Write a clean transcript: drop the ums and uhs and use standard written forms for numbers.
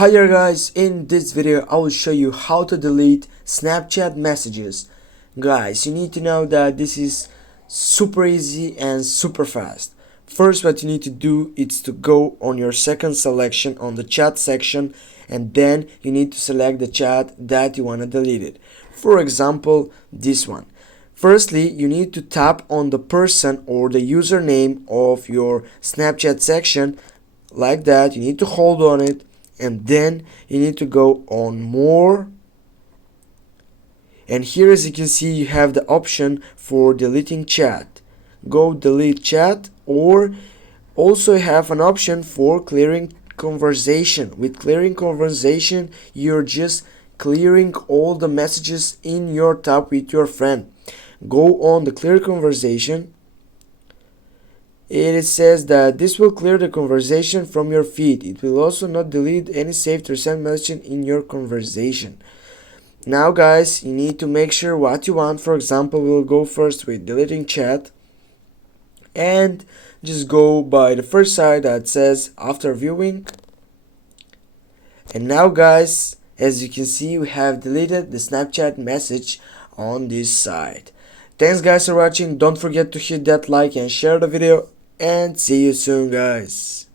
Hi there guys, in this video I will show you how to delete Snapchat messages. Guys, you need to know that this is super easy and super fast. First, what you need to do is to go on your second selection on the chat section, and then you need to select the chat that you want to delete it. For example, this one. Firstly, you need to tap on the person or the username of your Snapchat section like that. You need to hold on it, and then you need to go on more, and here, as you can see, you have the option for deleting chat. Go delete chat, or also have an option for clearing conversation. With clearing conversation, you're just clearing all the messages in your tab with your friend. Go on the clear conversation. It says that this will clear the conversation from your feed. It will also not delete any saved or sent message in your conversation. Now guys, you need to make sure what you want. For example, we'll go first with deleting chat, and just go by the first side that says after viewing. And now guys, as you can see, we have deleted the Snapchat message on this side. Thanks guys for watching. Don't forget to hit that like and share the video, and see you soon guys.